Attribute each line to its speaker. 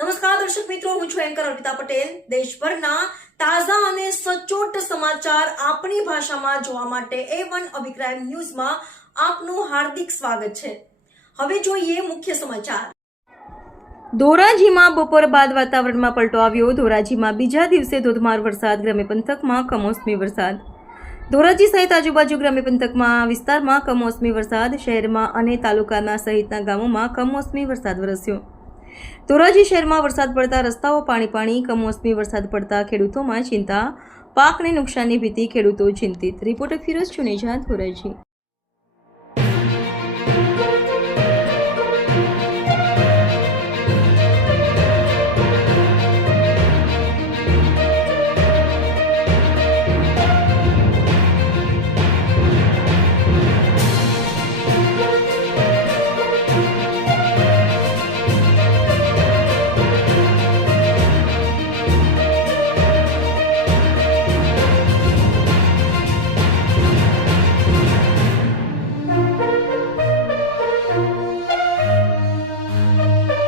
Speaker 1: નમસ્કાર, દર્શક મિત્રો, હું છું એન્કર અર્પિતા પટેલ. દેશભરના તાજા અને સચોટ સમાચાર આપણી ભાષામાં જોવા માટે એ વન અભિપ્રાય ન્યૂઝમાં આપનું હાર્દિક સ્વાગત છે. હવે જોઈએ મુખ્ય સમાચાર. ધોરાજીમાં બપોર બાદ વાતાવરણમાં પલટો આવ્યો. ધોરાજીમાં બીજા દિવસે ધોધમાર વરસાદ. ગ્રામ્ય પંથકમાં કમોસમી વરસાદ. ધોરાજી સહિત આજુબાજુ ગ્રામ્ય પંથકમાં વિસ્તારમાં કમોસમી વરસાદ. શહેરમાં અને તાલુકાના સહિતના ગામોમાં કમોસમી વરસાદ વરસ્યો. ધોરાજી શહેરમાં વરસાદ પડતા રસ્તાઓ પાણી પાણી, કમોસમી વરસાદ પડતા ખેડૂતોમાં ચિંતા, પાકને નુકસાનની ભીતિ, ખેડૂતો ચિંતિત. રિપોર્ટર ફિરોઝ ચુનેજા, ધોરાજી.